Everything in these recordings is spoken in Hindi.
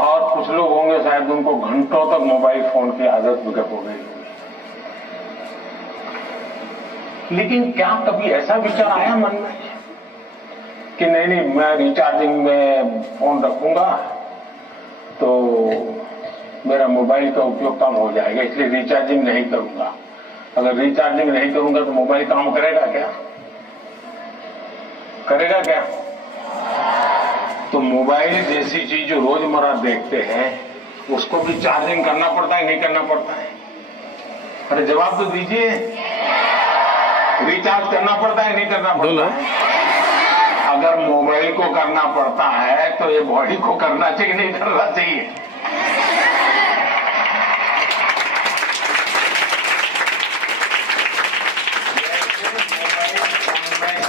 और कुछ लोग होंगे शायद उनको घंटों तक मोबाइल फोन की आदत हो गई होगी। लेकिन क्या कभी ऐसा विचार आया मन में कि नहीं मैं रिचार्जिंग में फोन रखूंगा तो मेरा मोबाइल का उपयोग कम हो जाएगा, इसलिए रिचार्जिंग नहीं करूंगा। अगर रिचार्जिंग नहीं करूंगा तो मोबाइल काम करेगा क्या? करेगा क्या? तो मोबाइल जैसी चीज जो रोजमर्रा देखते हैं उसको भी चार्जिंग करना पड़ता है, नहीं करना पड़ता है? अरे जवाब तो दीजिए। रिचार्ज करना पड़ता है, नहीं करना पड़ता है? अगर मोबाइल को करना पड़ता है तो ये बॉडी को करना चाहिए, नहीं करना चाहिए?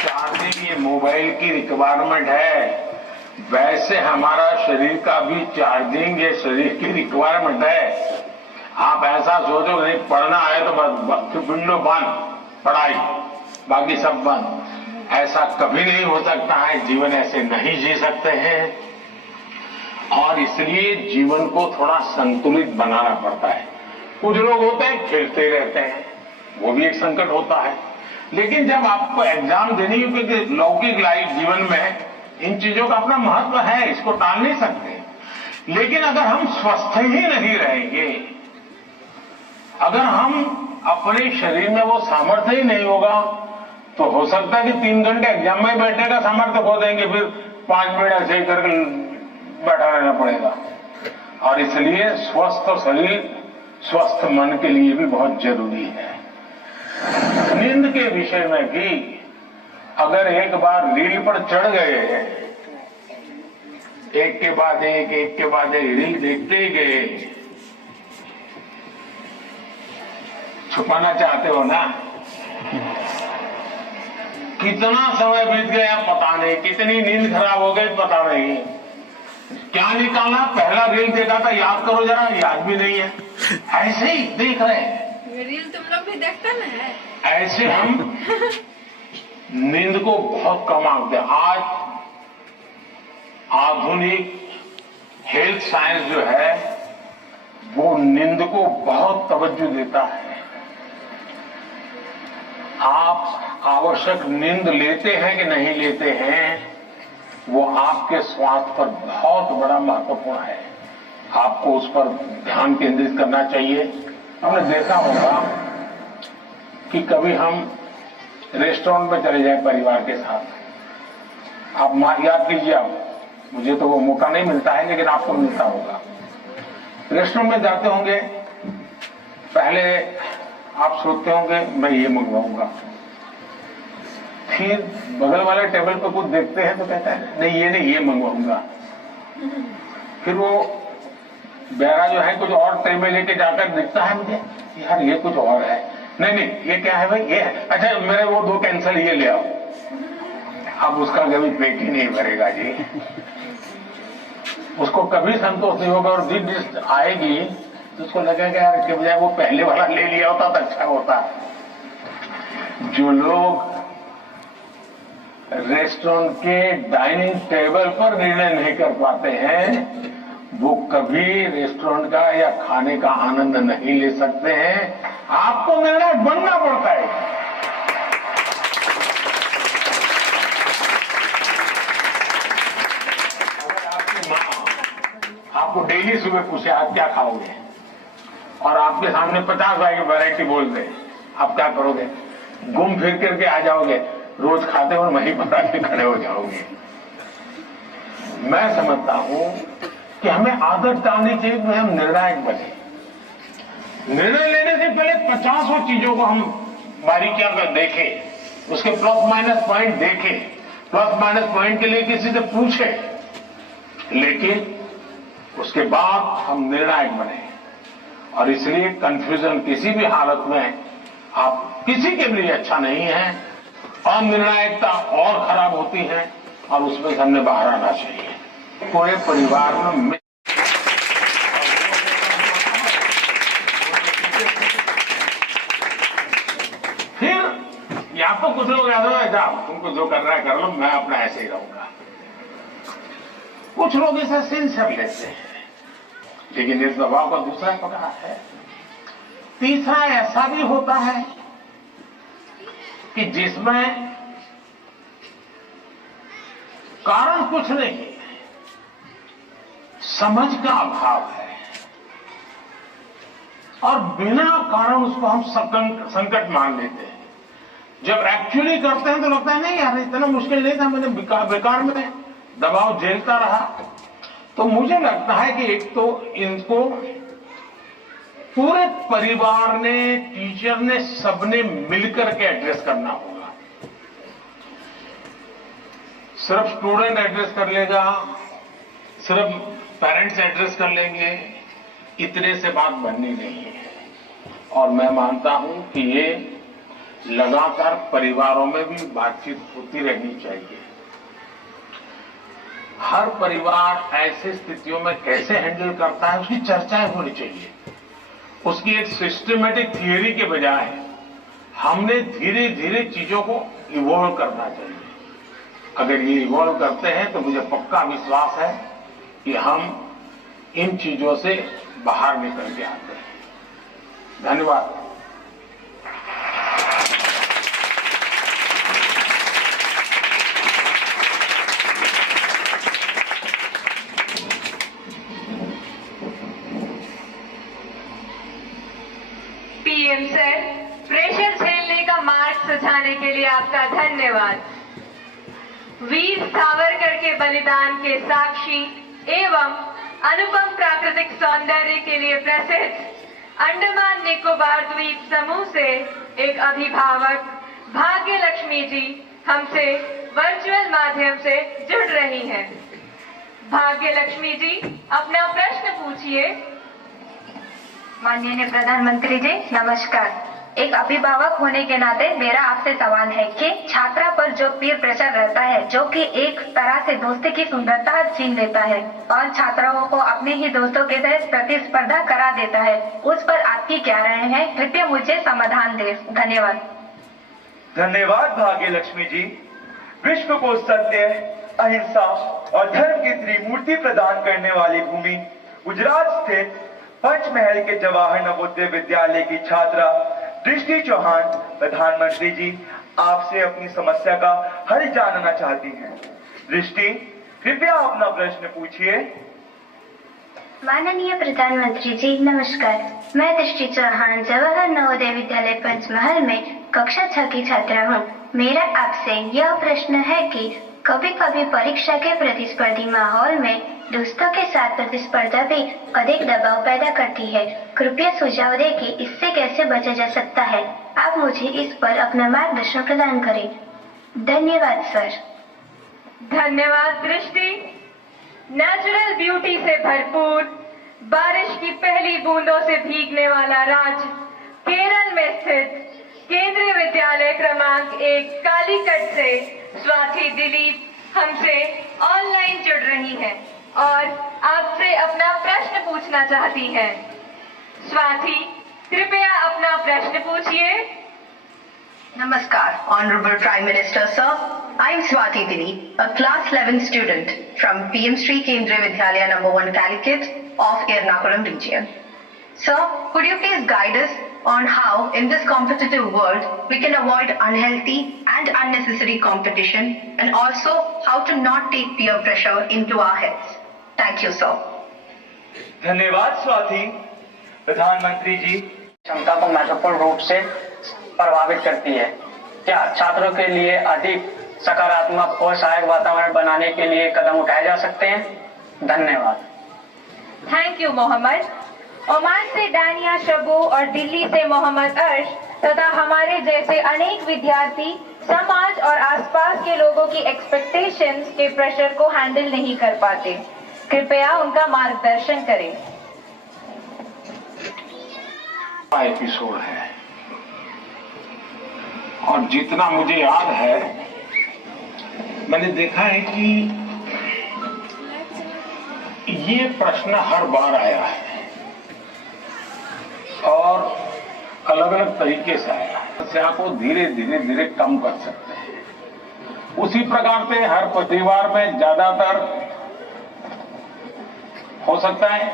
चार्जिंग ये मोबाइल की रिक्वायरमेंट है, वैसे हमारा शरीर का भी चार्जिंग ये शरीर की रिक्वायरमेंट है। आप ऐसा सोचो नहीं पढ़ना है तो बस विंडो बंद, पढ़ाई बाकी सब बंद, ऐसा कभी नहीं हो सकता है। जीवन ऐसे नहीं जी सकते हैं और इसलिए जीवन को थोड़ा संतुलित बनाना पड़ता है। कुछ लोग होते हैं खेलते रहते हैं, वो भी एक संकट होता है। लेकिन जब आपको एग्जाम देनी हो कि लौकिक लाइफ जीवन में इन चीजों का अपना महत्व है, इसको टाल नहीं सकते। लेकिन अगर हम स्वस्थ ही नहीं रहेंगे, अगर हम अपने शरीर में वो सामर्थ्य ही नहीं होगा तो हो सकता है कि 3 घंटे एग्जाम में बैठने का सामर्थ्य खो देंगे, फिर 5 मिनट ऐसे ही करके बैठा रहना पड़ेगा। और इसलिए स्वस्थ शरीर स्वस्थ मन के लिए भी बहुत जरूरी है। नींद के विषय में भी अगर एक बार रील पर चढ़ गए, एक के बाद एक रील देखते ही गए, छुपाना चाहते हो ना? कितना समय बीत गया पता नहीं, कितनी नींद खराब हो गई पता नहीं, क्या निकाला? पहला रील देखा था, याद करो जरा, याद भी नहीं है, ऐसे ही देख रहे हैं। रील तुम लोग भी देखते ना? ऐसे हम नींद को बहुत कम आंकते हैं। आज आधुनिक हेल्थ साइंस जो है वो नींद को बहुत तवज्जो देता है। आप आवश्यक नींद लेते हैं कि नहीं लेते हैं, वो आपके स्वास्थ्य पर बहुत बड़ा महत्वपूर्ण है। आपको उस पर ध्यान केंद्रित करना चाहिए। हमने देखा होगा कि कभी हम रेस्टोरेंट में चले जाए परिवार के साथ, आप याद कीजिए, आप मुझे तो वो मौका नहीं मिलता है लेकिन आपको मिलता होगा। रेस्टोरेंट में जाते होंगे, पहले आप सोचते होंगे मैं ये मंगवाऊंगा, फिर बगल वाले टेबल पर कुछ देखते हैं तो कहता है नहीं ये मंगवाऊंगा। फिर वो बेरा जो है कुछ और ट्रे में लेके जाकर दिखता है मुझे, यार ये कुछ और है, नहीं ये क्या है भाई, ये है, अच्छा मेरे वो 2 कैंसल, ये ले आओ। अब उसका कभी पेट ही नहीं भरेगा जी, उसको कभी संतोष नहीं होगा। और जिस डिश आएगी तो उसको लगेगा यार कि बजाय वो पहले वाला ले लिया होता तो अच्छा होता। जो लोग रेस्टोरेंट के डाइनिंग टेबल पर निर्णय नहीं कर पाते हैं वो कभी रेस्टोरेंट का या खाने का आनंद नहीं ले सकते हैं। आपको निर्णय बनना पड़ता है। अगर आपकी मां आपको डेली सुबह पूछे आप क्या खाओगे और आपके सामने 50 वैरायटी बोल दे, आप क्या करोगे? घूम फिर करके आ जाओगे, रोज खाते हो वहीं बता के खड़े हो जाओगे। मैं समझता हूं कि हमें आदत डालनी चाहिए कि हम निर्णायक बने। निर्णय लेने से पहले 50 चीजों को हम बारीकियां कर देखें, उसके प्लस माइनस पॉइंट देखें, प्लस माइनस पॉइंट के लिए किसी से पूछे, लेकिन उसके बाद हम निर्णायक बने। और इसलिए कंफ्यूजन किसी भी हालत में आप किसी के लिए अच्छा नहीं है। अनिर्णायकता और खराब होती है और उसमें से हमने बाहर आना चाहिए। पूरे परिवार में फिर या तो कुछ लोग याद हो जाओ तुमको जो करना है कर लो, मैं अपना ऐसे ही रहूंगा। कुछ लोग इसे सिंसियर लेते हैं, लेकिन इस दबाव का दूसरा प्रकार है। तीसरा ऐसा भी होता है कि जिसमें कारण कुछ नहीं, समझ का अभाव है और बिना कारण उसको हम संकट मान लेते हैं। जब एक्चुअली करते हैं तो लगता है नहीं यार इतना मुश्किल नहीं था, मैंने बेकार में दबाव झेलता रहा। तो मुझे लगता है कि एक तो इनको पूरे परिवार ने, टीचर ने, सबने मिलकर के एड्रेस करना होगा। सिर्फ स्टूडेंट एड्रेस कर लेगा, सिर्फ पेरेंट्स एड्रेस कर लेंगे, इतने से बात बननी नहीं है। और मैं मानता हूं कि ये लगातार परिवारों में भी बातचीत होती रहनी चाहिए। हर परिवार ऐसी स्थितियों में कैसे हैंडल करता है उसकी चर्चाएं होनी चाहिए। उसकी एक सिस्टमेटिक थियरी के बजाय हमने धीरे धीरे चीजों को इवॉल्व करना चाहिए। अगर ये इवॉल्व करते हैं तो मुझे पक्का विश्वास है कि हम इन चीजों से बाहर निकल के आते हैं। धन्यवाद। पीएम सर, प्रेशर झेलने का मार्ग सुझाने के लिए आपका धन्यवाद। वीर सावरकर के बलिदान के साक्षी एवं अनुपम प्राकृतिक सौंदर्य के लिए प्रसिद्ध अंडमान निकोबार द्वीप समूह से एक अभिभावक भाग्य लक्ष्मी जी हमसे वर्चुअल माध्यम से जुड़ रही हैं। भाग्य लक्ष्मी जी, अपना प्रश्न पूछिए। माननीय प्रधानमंत्री जी नमस्कार। एक अभिभावक होने के नाते मेरा आपसे सवाल है कि छात्रा पर जो पीयर प्रेशर रहता है, जो कि एक तरह से दोस्ती की सुंदरता छीन लेता है और छात्राओं को अपने ही दोस्तों के साथ प्रतिस्पर्धा करा देता है, उस पर आपकी क्या राय है? कृपया मुझे समाधान दें। धन्यवाद। धन्यवाद भाग्य लक्ष्मी जी। विश्व को सत्य, अहिंसा और धर्म की त्रिमूर्ति प्रदान करने वाली भूमि गुजरात स्थित पंचमहल के जवाहर नवोदय विद्यालय की छात्रा दृष्टि चौहान प्रधानमंत्री जी आपसे अपनी समस्या का हल जानना चाहती हैं। दृष्टि, कृपया अपना प्रश्न पूछिए। माननीय प्रधानमंत्री जी नमस्कार। मैं दृष्टि चौहान जवाहर नवोदय विद्यालय पंचमहल में कक्षा 6 की छात्रा हूँ। मेरा आपसे यह प्रश्न है कि कभी कभी परीक्षा के प्रतिस्पर्धी माहौल में दोस्तों के साथ प्रतिस्पर्धा भी अधिक दबाव पैदा करती है। कृपया सुझाव दें कि इससे कैसे बचा जा सकता है। आप मुझे इस पर अपना मार्गदर्शन प्रदान करें। धन्यवाद सर। धन्यवाद दृष्टि। नेचुरल ब्यूटी से भरपूर, बारिश की पहली बूंदों से भीगने वाला राज्य केरल में स्थित केंद्रीय विद्यालय क्रमांक 1 कालीकट से स्वाति दिलीप हमसे ऑनलाइन जुड़ रही हैं और आपसे अपना प्रश्न पूछना चाहती हैं। स्वाति, कृपया अपना प्रश्न पूछिए। Namaskar, Honorable Prime Minister, sir. I am Swati Dilip, a class 11 student from PM Sri Kendriya Vidyalaya No. 1 Calicut of Ernakulam region. Sir, could you please guide us on how, in this competitive world, we can avoid unhealthy and unnecessary competition, and also how to not take peer pressure into our heads? Thank you, sir. धन्यवाद स्वाति। प्रधानमंत्री जी, क्षमता को महत्वपूर्ण रूप से प्रभावित करती है। क्या छात्रों के लिए अधिक सकारात्मक और सहायक वातावरण बनाने के लिए कदम उठाए जा सकते हैं? धन्यवाद। Thank you Mohammad. ओमान से दानिया शबू और दिल्ली से मोहम्मद अर्श तथा हमारे जैसे अनेक विद्यार्थी समाज और आसपास के लोगों की एक्सपेक्टेशंस के प्रेशर को हैंडल नहीं कर पाते। कृपया उनका मार्गदर्शन करें। एपिसोड है और जितना मुझे याद है मैंने देखा है कि ये प्रश्न हर बार आया है और अलग अलग तरीके से आया है। समस्या को धीरे धीरे कम कर सकते हैं। उसी प्रकार से हर परिवार में ज्यादातर हो सकता है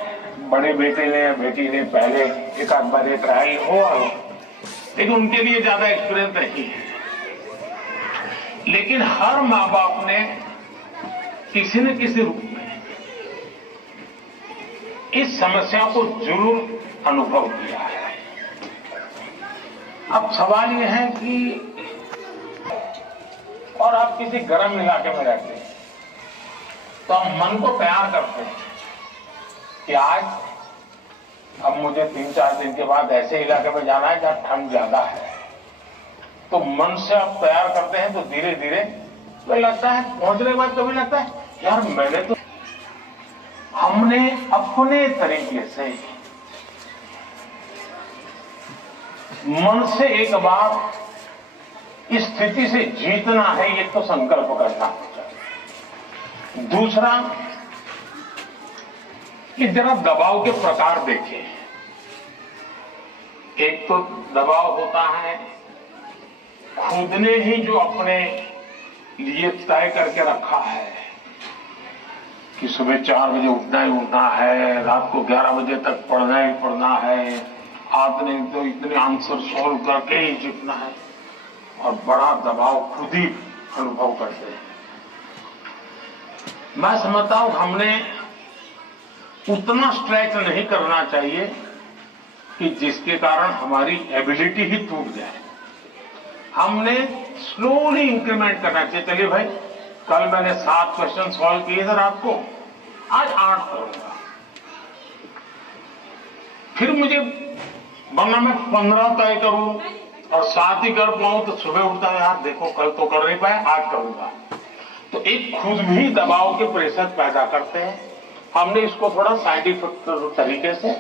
बड़े बेटे ने या बेटी ने पहले एक आध बार ट्रायल हुआ हो, लेकिन उनके लिए ज्यादा एक्सपीरियंस नहीं है। लेकिन हर माँ बाप ने किसी न किसी रूप में इस समस्या को जरूर अनुभव किया है। अब सवाल यह है कि और आप किसी गर्म इलाके में रहते हैं तो हम मन को तैयार करते हैं कि आज अब मुझे 3-4 दिन के बाद ऐसे इलाके में जाना है जहां ठंड ज्यादा है। तो मन से आप तैयार करते हैं तो धीरे धीरे तो लगता है, पहुंचने के बाद कभी लगता है यार मैंने तो, हमने अपने तरीके से मन से एक बार इस स्थिति से जीतना है, ये तो संकल्प करना चाहिए। दूसरा कि जरा दबाव के प्रकार देखें। एक तो दबाव होता है खुद ने ही जो अपने लिए तय करके रखा है कि सुबह 4 बजे उठना ही उठना है, रात को 11 बजे तक पढ़ना ही पढ़ना है, आपने तो इतने आंसर सॉल्व करके ही जीतना है, और बड़ा दबाव खुद ही अनुभव करते हैं। मैं समझता हूं हमने उतना स्ट्रेच नहीं करना चाहिए कि जिसके कारण हमारी एबिलिटी ही टूट जाए। हमने स्लोली इंक्रीमेंट करना चाहिए। चलिए भाई, कल मैंने 7 क्वेश्चन सॉल्व किए थे रात को, आज 8 करूंगा। फिर मुझे वरना मैं 15 तय करूं और 7 ही कर पाऊं तो सुबह उठता है यार देखो कल तो कर नहीं पाए, आज करूंगा। तो एक खुद भी दबाव के प्रेशर पैदा करते हैं। हमने इसको थोड़ा साइंटिफिक तरीके से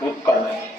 कर रहे हैं।